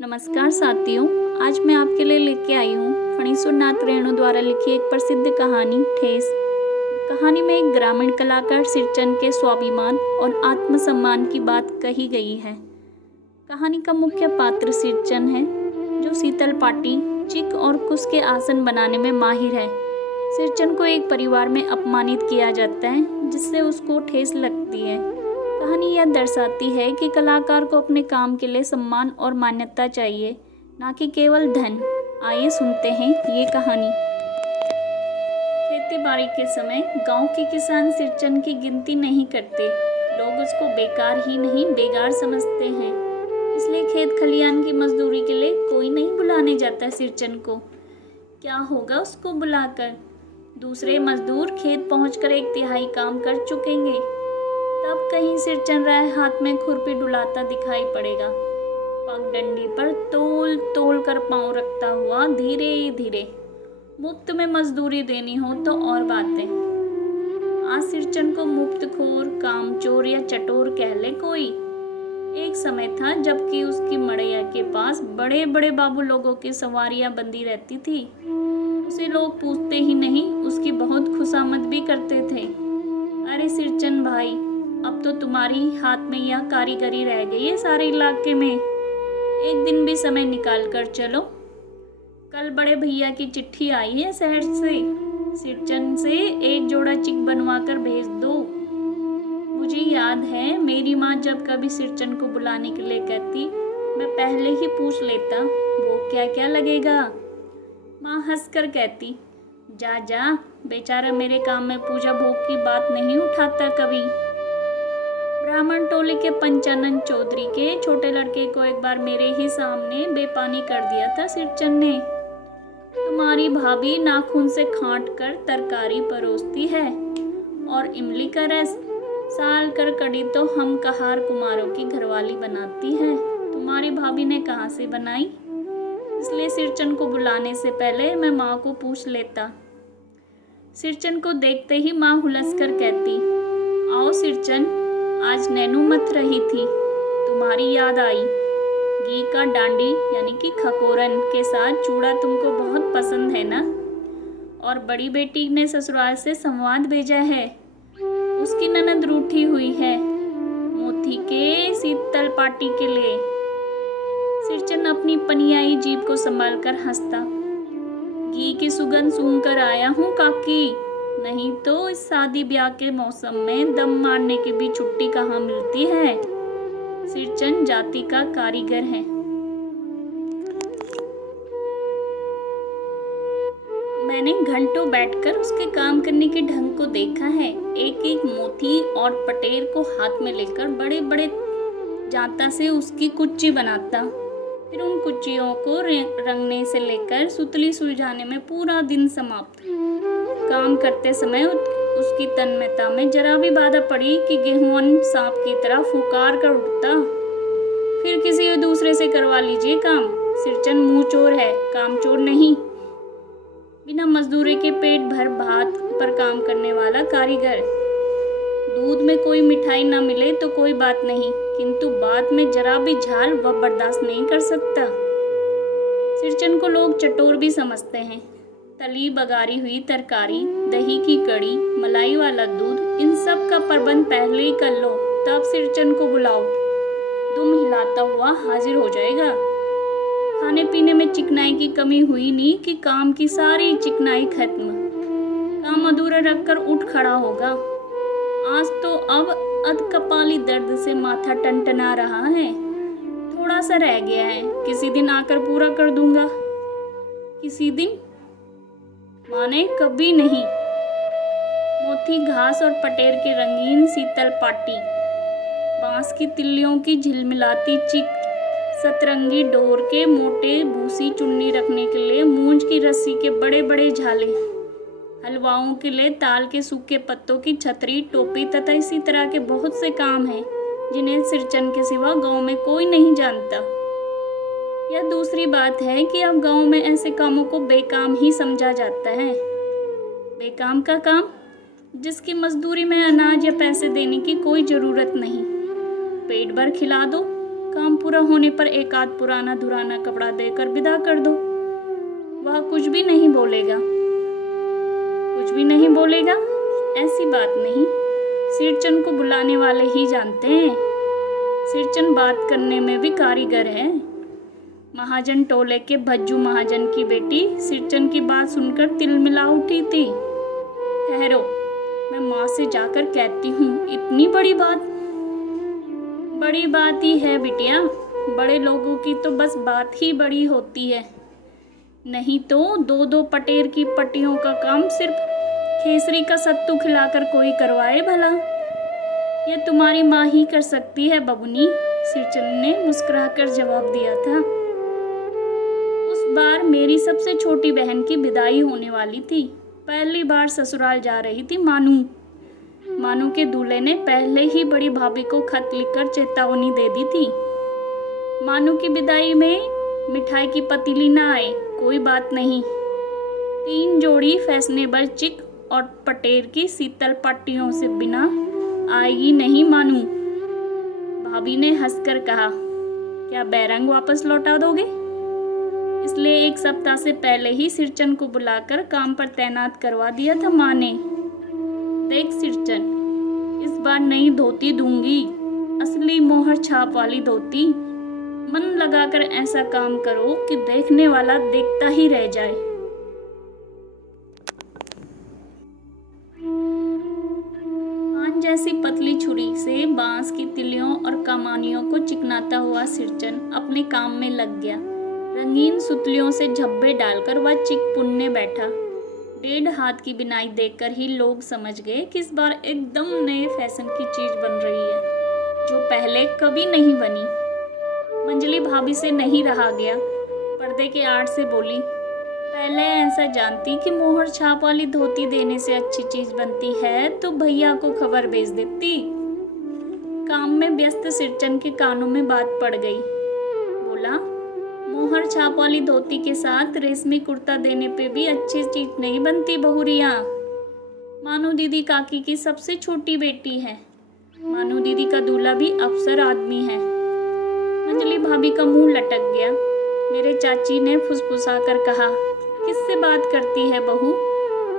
नमस्कार साथियों, आज मैं आपके लिए लेके आई हूँ फणीसुरनाथ रेणु द्वारा लिखी एक प्रसिद्ध कहानी ठेस। कहानी में एक ग्रामीण कलाकार सिरचन के स्वाभिमान और आत्मसम्मान की बात कही गई है। कहानी का मुख्य पात्र सिरचन है, जो शीतल पाटी, चिक और कुश के आसन बनाने में माहिर है। सिरचन को एक परिवार में अपमानित किया जाता है, जिससे उसको ठेस लगती है। कहानी यह दर्शाती है कि कलाकार को अपने काम के लिए सम्मान और मान्यता चाहिए, ना कि केवल धन। आइए सुनते हैं ये कहानी। खेती बाड़ी के समय गांव के किसान सिरचन की गिनती नहीं करते। लोग उसको बेकार ही नहीं बेगार समझते हैं, इसलिए खेत खलियान की मजदूरी के लिए कोई नहीं बुलाने जाता सिरचन को। क्या होगा उसको बुलाकर? दूसरे मजदूर खेत पहुंचकर 1/3 काम कर चुकेंगे। तब कहीं सिरचन राय हाथ में खुरपी डुलाता दिखाई पड़ेगा, पगडंडी पर तोल तोल कर पांव रखता हुआ धीरे धीरे। मुफ्त में मजदूरी देनी हो तो और बातें। आज सिरचन को मुफ्तखोर, कामचोर या चटोर कह ले कोई। एक समय था जबकि उसकी मड़ैया के पास बड़े बड़े बाबू लोगों की सवारियां बंधी रहती थी। उसे लोग पूछते ही नहीं, उसकी बहुत खुशामद भी करते थे। अरे सिरचन भाई, अब तो तुम्हारी हाथ में यह कारीगरी रह गई है सारे इलाके में। एक दिन भी समय निकाल कर चलो। कल बड़े भैया की चिट्ठी आई है शहर से। सिरचन से एक जोड़ा चिक बनवा कर भेज दो। मुझे याद है मेरी माँ जब कभी सिरचन को बुलाने के लिए कहती, मैं पहले ही पूछ लेता वो क्या क्या लगेगा। माँ हंसकर कहती, जा जा, बेचारा मेरे काम में पूजा भोग की बात नहीं उठाता कभी। ब्राह्मण टोले के पंचानन चौधरी के छोटे लड़के को एक बार मेरे ही सामने बेपानी कर दिया था सिरचन ने। तुम्हारी भाभी नाखून से खांट कर तरकारी परोसती है और इमली का रस, साल कर कड़ी तो हम कहार कुमारों की घरवाली बनाती है। तुम्हारी भाभी ने कहाँ से बनाई? इसलिए सिरचन को बुलाने से पहले मैं माँ को पूछ लेता। सिरचन को देखते ही माँ हुलस कर कहती, आओ सिरचन, आज नैनू मत रही थी, तुम्हारी याद आई। घी का डांडी यानी कि खकोरन के साथ चूड़ा तुमको बहुत पसंद है ना? और बड़ी बेटी ने ससुराल से संवाद भेजा है, उसकी ननद रूठी हुई है मोती के शीतल पाटी के लिए। सिरचन अपनी पनियाई जीभ को संभाल कर हंसता। घी की सुगंध सूंघ कर आया हूँ काकी, नहीं तो इस शादी ब्याह के मौसम में दम मारने की भी छुट्टी कहाँ मिलती है। सिरचन जाति का कारीगर है। मैंने घंटों बैठकर उसके काम करने के ढंग को देखा है। एक एक मोती और पटेर को हाथ में लेकर बड़े बड़े जांता से उसकी कुच्ची बनाता, फिर उन कुच्चियों को रंगने से लेकर सुतली सुलझाने में पूरा दिन समाप्त। काम करते समय उसकी तन्मयता में जरा भी बाधा पड़ी कि गेहूं सांप की तरह फुकार कर उठता। फिर किसी दूसरे से करवा लीजिए काम। सिरचन मुंह चोर है, काम चोर नहीं। बिना मजदूरी के पेट भर भात पर काम करने वाला कारीगर। दूध में कोई मिठाई ना मिले तो कोई बात नहीं, किंतु बात में जरा भी झाल वह बर्दाश्त नहीं कर सकता। सिरचन को लोग चटोर भी समझते हैं। तली बगारी हुई तरकारी, दही की कड़ी, मलाई वाला दूध, इन सब का प्रबंध पहले ही कर लो, तब सिरचन को बुलाओ, दुम हिलाता हुआ हाजिर हो जाएगा। खाने पीने में चिकनाई की कमी हुई नहीं कि काम की सारी चिकनाई खत्म। काम अधूरा रखकर उठ खड़ा होगा। आज तो अब अधकपाली दर्द से माथा टनटना रहा है, थोड़ा सा रह गया है, किसी दिन आकर पूरा कर दूंगा। किसी दिन माने कभी नहीं। मोती घास और पटेर के रंगीन शीतल पाटी, बांस की तिल्लियों की झिलमिलाती चिक, सतरंगी डोर के मोटे भूसी चुन्नी रखने के लिए मूंज की रस्सी के बड़े बड़े झाले, हलवाओं के लिए ताल के सूखे पत्तों की छतरी, टोपी तथा इसी तरह के बहुत से काम हैं जिन्हें सिरचन के सिवा गांव में कोई नहीं जानता। यह दूसरी बात है कि अब गांव में ऐसे कामों को बेकाम ही समझा जाता है। बेकाम का काम, जिसकी मजदूरी में अनाज या पैसे देने की कोई जरूरत नहीं, पेट भर खिला दो, काम पूरा होने पर एक आध पुराना धुराना कपड़ा देकर विदा कर दो। वह कुछ भी नहीं बोलेगा। कुछ भी नहीं बोलेगा? ऐसी बात नहीं, सिरचन को बुलाने वाले ही जानते हैं। सिरचन बात करने में भी कारीगर है। महाजन टोले के भज्जू महाजन की बेटी सिरचन की बात सुनकर तिलमिला उठी थी। ठहरो, मैं माँ से जाकर कहती हूँ। इतनी बड़ी बात? बड़ी बात ही है बिटिया। बड़े लोगों की तो बस बात ही बड़ी होती है, नहीं तो 2-2 पटेर की पट्टियों का काम सिर्फ खेसरी का सत्तू खिलाकर कोई करवाए भला? ये तुम्हारी माँ ही कर सकती है बबुनी, सिरचन ने मुस्कुराकर जवाब दिया था। उस बार मेरी सबसे छोटी बहन की विदाई होने वाली थी। पहली बार ससुराल जा रही थी मानू के दूल्हे ने पहले ही बड़ी भाभी को खत लिखकर चेतावनी दे दी थी। मानू की विदाई में मिठाई की पतीली ना आए कोई बात नहीं, 3 जोड़ी फैशनेबल चिक और पटेर की शीतल पट्टियों से बिना आएगी नहीं मानू। भाभी ने हंसकर कहा, क्या बैरंग वापस लौटा दोगे? इसलिए 1 सप्ताह से पहले ही सिरचन को बुलाकर काम पर तैनात करवा दिया था माँ ने। देख सिरचन, इस बार नई धोती दूंगी, असली मोहर छाप वाली धोती। मन लगाकर ऐसा काम करो कि देखने वाला देखता ही रह जाए। पान जैसी पतली छुरी से बांस की तिलियों और कमानियों को चिकनाता हुआ सिरचन अपने काम में लग गया। रंगीन सुतलियों से झब्बे डालकर वह चिक पुनने बैठा। 1.5 हाथ की बिनाई देखकर ही लोग समझ गए कि इस बार एकदम नए फैशन की चीज बन रही है, जो पहले कभी नहीं बनी। मंजली भाभी से नहीं रहा गया, पर्दे के आड़ से बोली, पहले ऐसा जानती कि मोहर छाप वाली धोती देने से अच्छी चीज बनती है तो भैया को खबर भेज देती। काम में व्यस्त सिरचन के कानों में बात पड़ गई। बोला, मोहर छाप वाली धोती के साथ रेशमी कुर्ता देने पे भी अच्छी चीज नहीं बनती बहुरिया। मानू दीदी काकी की सबसे छोटी बेटी है। मानू दीदी का दूल्हा भी अफसर आदमी है। मंजली भाभी का मुंह लटक गया। मेरे चाची ने फुसफुसा कर कहा, किससे बात करती है बहू?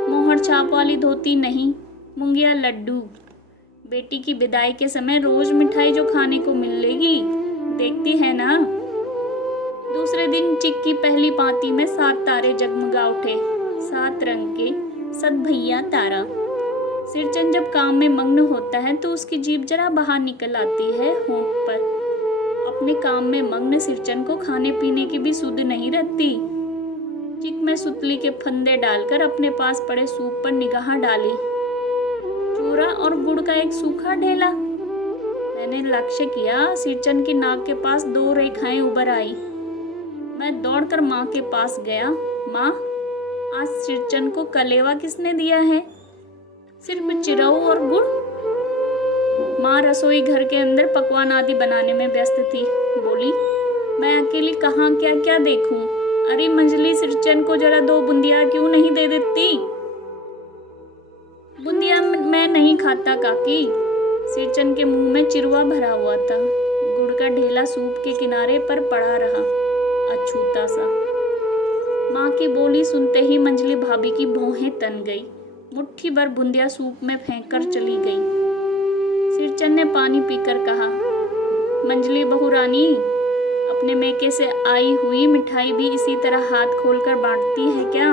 मोहर छाप वाली धोती नहीं, मुंगिया लड्डू। बेटी की विदाई के समय रोज मिठाई जो खाने को मिलेगी, देखती है ना। दूसरे दिन चिक की पहली पाँती में 7 तारे जगमगा उठे, 7 रंग के, 7 भैया तारा। सिरचन जब काम में मग्न होता है तो उसकी जीभ जरा बाहर निकल आती है होंठ पर। अपने काम में मग्न सिरचन को खाने पीने की भी सुध नहीं रहती। चिक में सुतली के फंदे डालकर अपने पास पड़े सूप पर निगाह डाली। चूरा और गुड़ का एक सूखा ढेला। मैंने लक्ष्य किया, सिरचन की नाक के पास 2 रेखाएं उभर आई। मैं दौड़कर माँ के पास गया। माँ, आज सिरचन को कलेवा किसने दिया है? सिर्फ चिरऊ और गुड़। माँ रसोई घर के अंदर पकवान आदि बनाने में व्यस्त थी। बोली, मैं अकेली कहाँ क्या क्या देखूं? अरे मंजली, सिरचन को जरा 2 बूंदिया क्यों नहीं दे देती? बूंदिया मैं नहीं खाता काकी। सिरचन के मुंह में चिरवा भरा हुआ था। गुड़ का ढेला सूप के किनारे पर पड़ा रहा, अछूता सा। माँ की बोली सुनते ही मंजली भाभी की भौहें तन गई। मुट्ठी भर बूंदिया सूप में फेंक कर चली गई। सिरचन ने पानी पीकर कहा, मंजली बहू रानी, अपने मेके से आई हुई मिठाई भी इसी तरह हाथ खोलकर बांटती है क्या?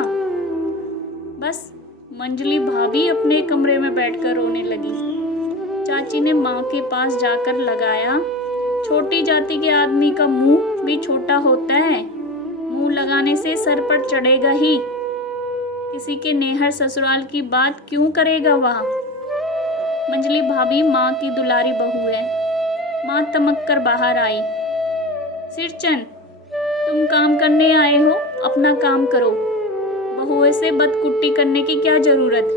बस। मंजली भाभी अपने कमरे में बैठकर रोने लगी। चाची ने माँ के पास जाकर लगाया, छोटी जाति के आदमी का मुंह भी छोटा होता है, मुंह लगाने से सर पर चढ़ेगा ही। किसी के नेहर ससुराल की बात क्यों करेगा वह? मंजली भाभी माँ की दुलारी बहू है। माँ तमक कर बाहर आई। सिरचन, तुम काम करने आए हो, अपना काम करो। बहुए से बदकुट्टी करने की क्या जरूरत?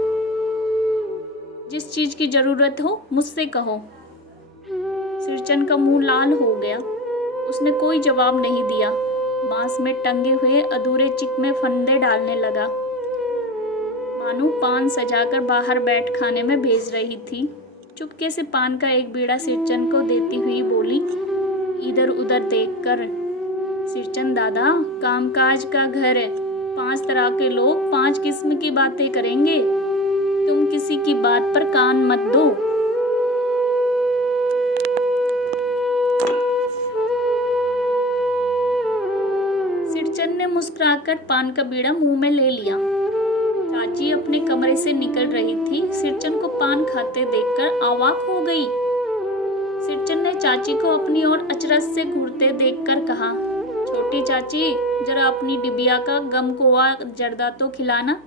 जिस चीज की जरूरत हो मुझसे कहो। सिरचन का मुंह लाल हो गया। उसने कोई जवाब नहीं दिया। बांस में टंगे हुए अधूरे चिक में फंदे डालने लगा। मानू पान सजाकर बाहर बैठ खाने में भेज रही थी। चुपके से पान का एक बीड़ा सिरचन को देती हुई बोली, इधर उधर देखकर। सिरचंद दादा, कामकाज का घर है, 5 तरह के लोग 5 किस्म की बातें करेंगे, तुम किसी की बात पर कान मत दो। सिरचंद ने मुस्कुराकर पान का बीड़ा मुंह में ले लिया। चाची अपने कमरे से निकल रही थी। सिरचंद को पान खाते देखकर अवाक हो गई। सिरचंद ने चाची को अपनी ओर अचरज से घूरते देखकर कहा, छोटी चाची, जरा अपनी डिबिया का गमकोआ जर्दा तो खिलाना,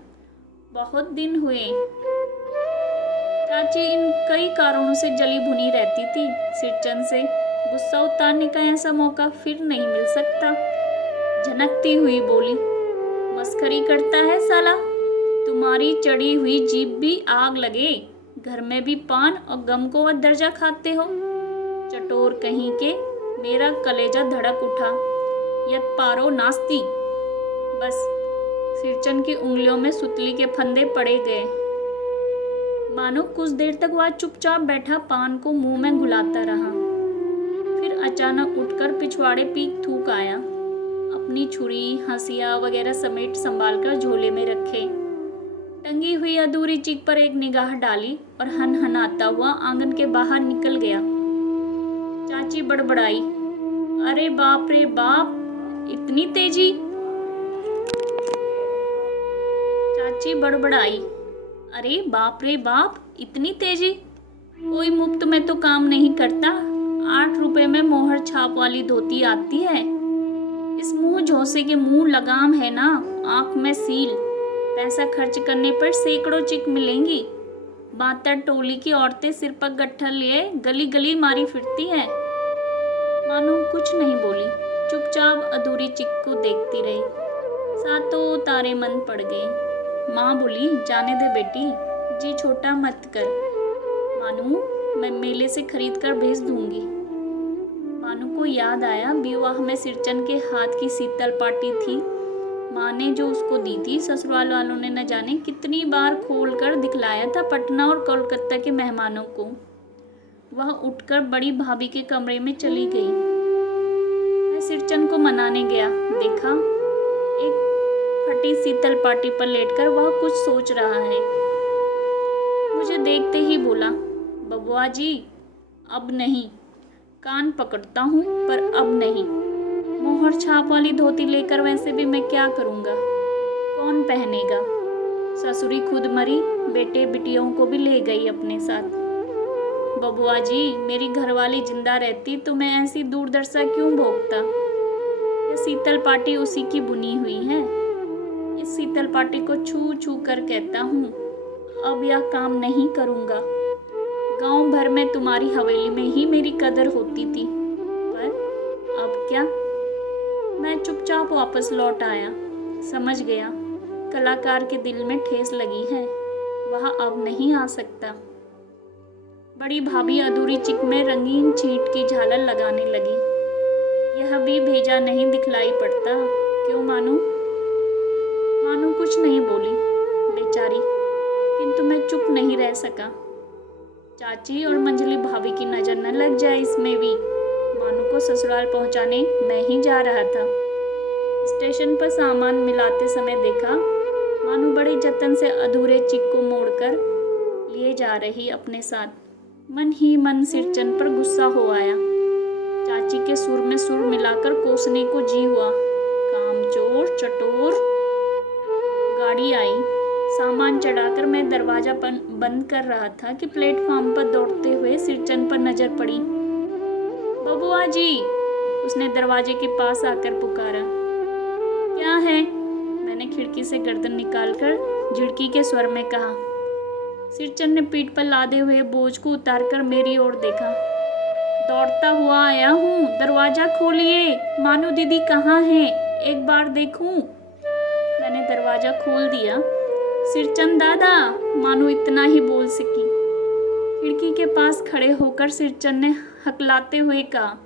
बहुत दिन हुए। चाची इन कई कारणों से जली भुनी रहती थी। सिरचंद से गुस्सा उतारने का ऐसा मौका फिर नहीं मिल सकता। झनकती हुई बोली, मस्खरी करता है साला, तुम्हारी चढ़ी हुई जीभ भी आग लगे, घर में भी पान और गम को दर्जा खाते हो, चटोर कहीं के। मेरा कलेजा धड़क उठा, यत पारो नास्ती। बस सिरचंद की उंगलियों में सुतली के फंदे पड़े गए। मानो कुछ देर तक वह चुपचाप बैठा पान को मुंह में घुलाता रहा। फिर अचानक उठकर पिछवाड़े पीक थूक आया। अपनी छुरी, हंसिया वगैरह समेट संभाल कर झोले में रखे। टंगी हुई अधूरी चीख पर एक निगाह डाली और हनहनाता हुआ आंगन के बाहर निकल गया। चाची बड़बड़ाई, अरे बाप रे बाप, इतनी तेजी। चाची बड़बड़ाई, अरे बाप रे बाप, इतनी तेजी। कोई मुफ्त में तो काम नहीं करता। 8 रुपए में मोहर छाप वाली धोती आती है। इस मुंह झोसे के मुंह लगाम है ना, आंख में सील। पैसा खर्च करने पर सैकड़ों चिक मिलेंगी। 72 टोली की औरतें सिर पर गट्ठा लिए गली गली मारी फिरती है। मानो कुछ नहीं बोली, चुपचाप अधूरी चिक को देखती रही। सातों तारे मन पड़ गए। माँ बोली, जाने दे बेटी, जी छोटा मत कर। मानू, मैं मेले से खरीद कर भेज दूंगी। मानू को याद आया, विवाह में सिरचंद के हाथ की शीतल पाटी थी। माँ ने जो उसको दी थी, ससुराल वालों ने न जाने कितनी बार खोल कर दिखलाया था पटना और कोलकाता के मेहमानों को। वह उठकर बड़ी भाभी के कमरे में चली गई। मैं सिरचंद को मनाने गया, देखा एक फटी शीतल पाटी पर लेटकर वह कुछ सोच रहा है। मुझे देखते ही बोला, बबुआ जी, अब नहीं। कान पकड़ता हूँ पर अब नहीं। मोहर छाप वाली धोती लेकर वैसे भी मैं क्या करूँगा, कौन पहनेगा। ससुरी खुद मरी, बेटे बिटियों को भी ले गई अपने साथ। बबुआ जी, मेरी घरवाली जिंदा रहती तो मैं ऐसी दूरदर्शा क्यों भोगता। यह शीतल पाटी उसी की बुनी हुई है। इस शीतल पाटी को छू छू कर कहता हूँ, अब यह काम नहीं करूँगा। गांव भर में तुम्हारी हवेली में ही मेरी कदर होती थी, पर अब क्या। मैं चुपचाप वापस लौट आया। समझ गया कलाकार के दिल में ठेस लगी है, वह अब नहीं आ सकता। बड़ी भाभी अधूरी चिक में रंगीन छींट की झालर लगाने लगी। यह भी भेजा नहीं दिखलाई पड़ता, क्यों मानू। मानू कुछ नहीं बोली, बेचारी, किंतु मैं चुप नहीं रह सका। चाची और मंजली भाभी की नजर न लग जाए इसमें भी। मानू को ससुराल पहुंचाने मैं ही जा रहा था। स्टेशन पर सामान मिलाते समय देखा, मानू बड़े जतन से अधूरे चिक को मोड़कर लिए जा रही अपने साथ। मन ही मन सिरचंद पर गुस्सा हो आया। चाची के सुर में सुर मिलाकर कोसने को जी हुआ, कामचोर चटोर। गाड़ी आई। सामान चढ़ाकर मैं दरवाजा बंद कर रहा था कि प्लेटफॉर्म पर दौड़ते हुए सिरचंद पर नजर पड़ी। बबुआ जी, उसने दरवाजे के पास आकर पुकारा। क्या है? मैंने खिड़की से गर्दन निकालकर झिड़की के स्वर में कहा। सिरचंद ने पीठ पर लादे हुए बोझ को उतारकर मेरी ओर देखा। दौड़ता हुआ आया हूँ, दरवाजा खोलिए। मानू दीदी कहाँ है, एक बार देखूं। मैंने दरवाजा खोल दिया। सिरचंद दादा, मानू इतना ही बोल सकी। खिड़की के पास खड़े होकर सिरचंद ने हकलाते हुए कहा,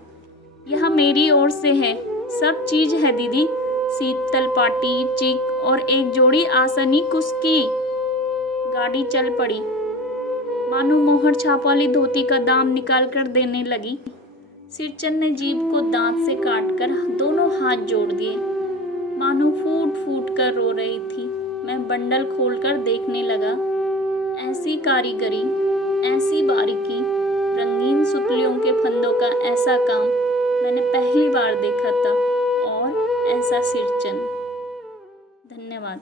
यह मेरी ओर से है, सब चीज है दीदी, शीतल पाटी, चिक और एक जोड़ी आसनी कुस्की। गाड़ी चल पड़ी। मानू मोहर छाप वाली धोती का दाम निकाल कर देने लगी। सिरचन ने जीभ को दांत से काटकर दोनों हाथ जोड़ दिए, मानो फूट फूट कर रो रही थी। मैं बंडल खोलकर देखने लगा। ऐसी कारीगरी, ऐसी बारीकी, रंगीन सुतलियों के फंदों का ऐसा काम मैंने पहली बार देखा था, और ऐसा सिरचन। धन्यवाद।